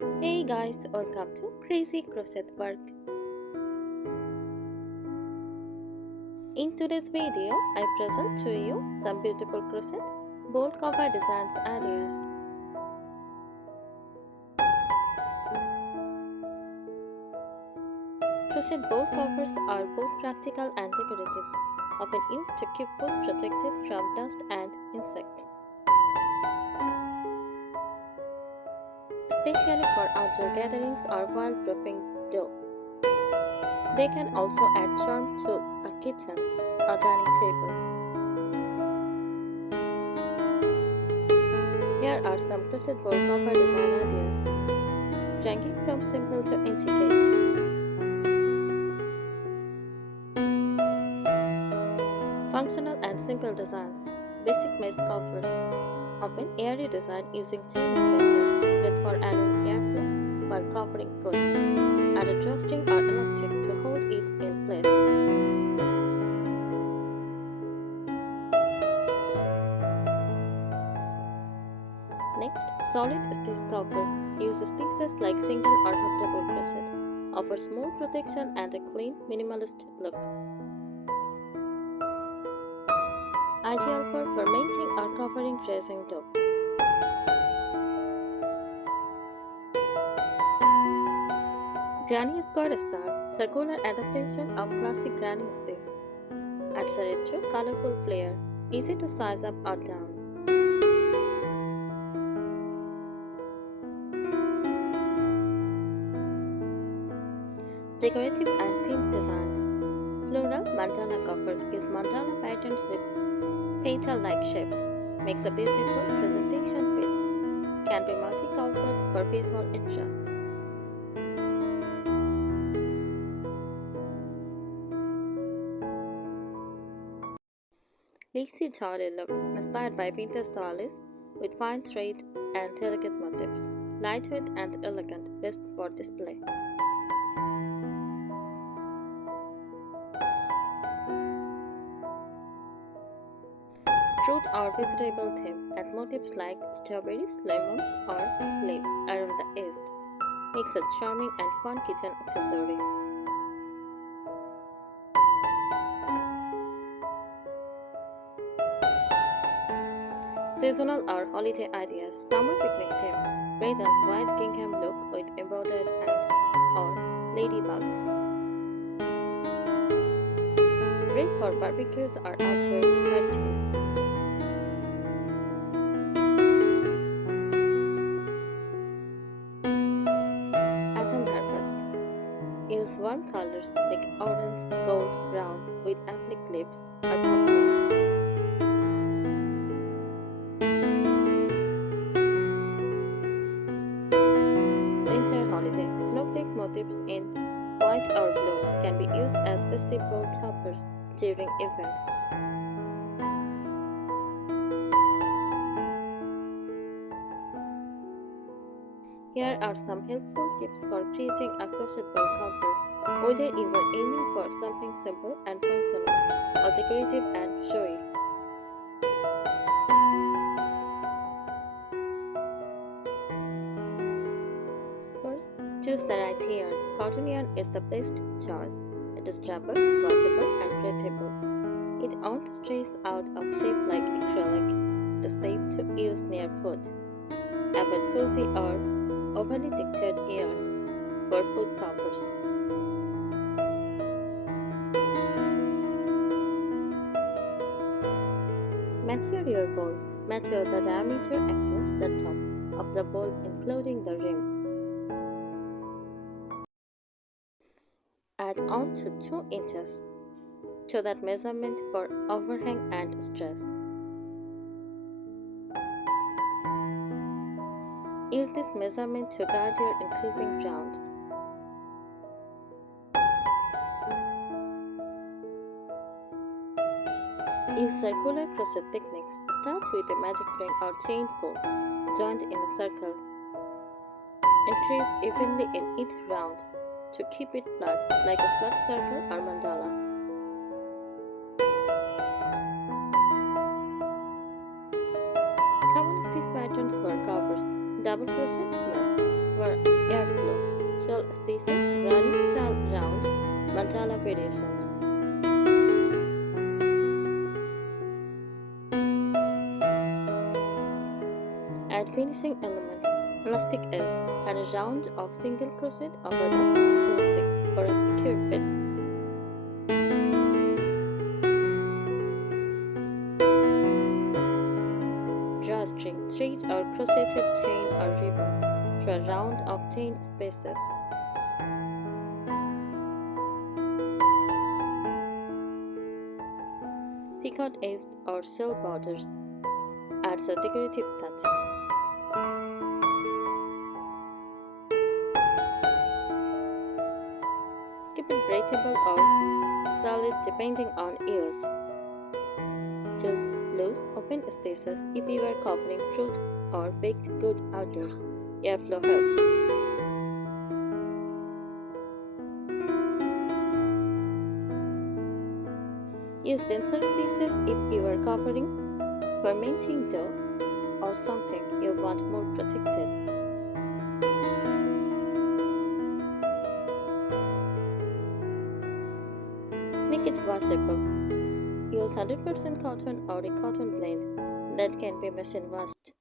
Hey guys, welcome to Crazy Crochet Work. In today's video, I present to you some beautiful crochet bowl cover designs ideas. Crochet bowl covers are both practical and decorative, often used to keep food protected from dust and insects, especially for outdoor gatherings or while proofing dough. They can also add charm to a kitchen or dining table. Here are some crochet bowl cover design ideas, ranging from simple to intricate. Functional and simple designs. Basic mesh covers. Open airy design using chain meshes, great for allowing airflow while covering food. Add a drawstring or elastic to hold it in place. Next, solid stitch cover. Use stitches like single or half double crochet. Offers more protection and a clean, minimalist look. Ideal for fermenting or covering dressing dough. Granny square style, circular adaptation of classic granny stitch. Adds a retro, colorful flair, easy to size up or down. Decorative and theme designs. Floral mandala cover. Use mandala patterns with petal-like shapes. Makes a beautiful presentation piece. Can be multi-colored for visual interest. Lacy dolly look, inspired by vintage dollies with fine thread and delicate motifs. Lightweight and elegant, best for display. Fruit or vegetable theme, add motifs like strawberries, lemons, or leaves around the edge. Makes a charming and fun kitchen accessory. Seasonal or holiday ideas. Summer picnic theme. Red and white gingham look with embroidered ants or ladybugs. Great for barbecues or outdoor parties. Autumn harvest. Use warm colors like orange, gold, brown with applique leaves or pumpkins. Winter holiday. Snowflake motifs in white or blue can be used as festive bowl toppers during events. Here are some helpful tips for creating a crochet bowl cover, whether you are aiming for something simple and functional or decorative and showy. First, choose the right yarn. Cotton yarn is the best choice. It is durable, washable, and breathable. It won't stretch out of shape like acrylic. It is safe to use near food. Avoid fuzzy or overly textured yarns for food covers. Measure your bowl. Measure the diameter across the top of the bowl, including the rim. Add on to 2 inches to that measurement for overhang and stress. Use this measurement to guide your increasing rounds. Use circular crochet techniques. Start with a magic ring or chain 4, joined in a circle. Increase evenly in each round to keep it flat, like a flat circle or mandala. Common stitch patterns for covers. Double crochet mesh for airflow. Shell stitches, running style rounds, mandala variations. Add finishing elements, elastic edge, and a round of single crochet over the elastic for a secure fit. Drawstring, thread or crocheted chain or ribbon through a round of chain spaces. Picot edge or shell borders adds a decorative touch. Keep it breathable or solid depending on use. Choose loose, open stitches if you are covering fruit or baked good outdoors. Airflow helps. Use denser stitches if you are covering fermenting dough or something you want more protected. Make it washable. Use 100% cotton or a cotton blend that can be machine washed.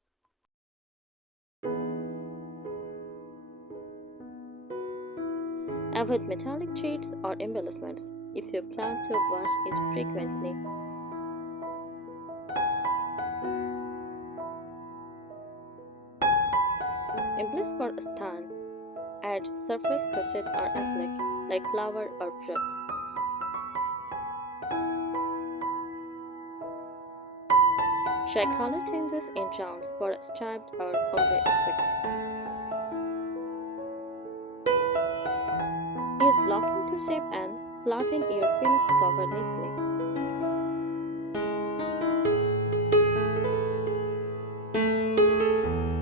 Avoid metallic threads or embellishments if you plan to wash it frequently. Embellish for style. Add surface crochet or applique like flower or fruit. Try color changes in rounds for a striped or ombre effect. Use blocking to shape and flatten your finished cover neatly.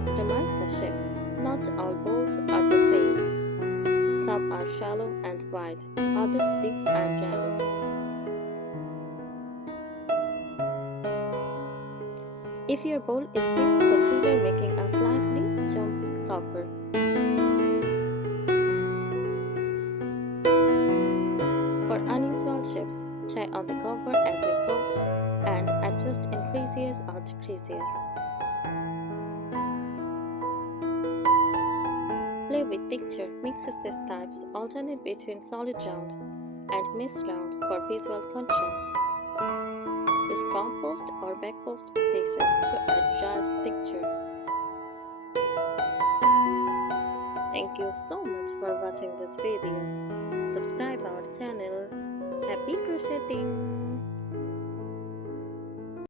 Customize the shape. Not all bowls are the same. Some are shallow and wide, others deep and narrow. If your bowl is deep, consider making a slightly jumped cover. For unusual shapes, try on the cover as you go and adjust in creases or decreases. Play with texture, mix stitch types, alternate between solid rounds and mesh rounds for visual contrast. Use front post or back post stitches to adjust texture. Thank you so much for watching this video. Subscribe our channel. Happy crocheting!